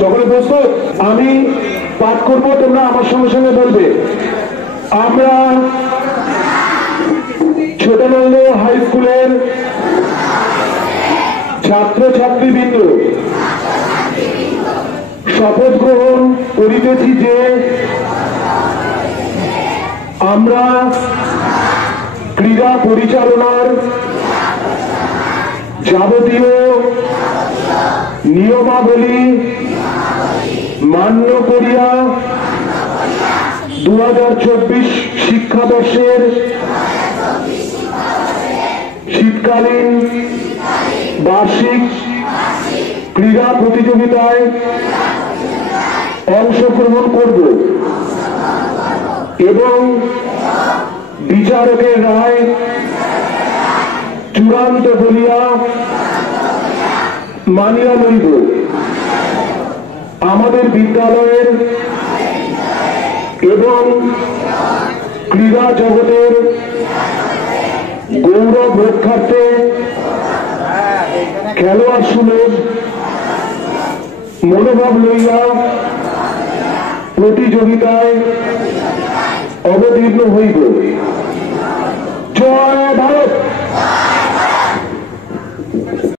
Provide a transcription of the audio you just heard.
সকলে প্রস্তুত? আমি পাঠ করবো, তোমরা আমার সঙ্গে সঙ্গে বলবে। আমরা ছোটনন্দ হাই স্কুলের ছাত্রছাত্রীবৃন্দ শপথ গ্রহণ করিতেছি যে আমরা ক্রীড়া পরিচালনার যাবতীয় নিয়মাবলী মান্য করিয়া 2024 শিক্ষাবর্ষের শীতকালীন বার্ষিক ক্রীড়া প্রতিযোগিতায় অংশগ্রহণ করব এবং বিচারকের রায় চূড়ান্ত বলিয়া মানিয়া লইব। আমাদের বিদ্যালয়ের এবং ক্রীড়া জগতের গৌরব রক্ষার্থে খেলোয়াড় সুলভ মনোভাব লইয়া প্রতিযোগিতায় অবতীর্ণ হইব। জয় ভারত।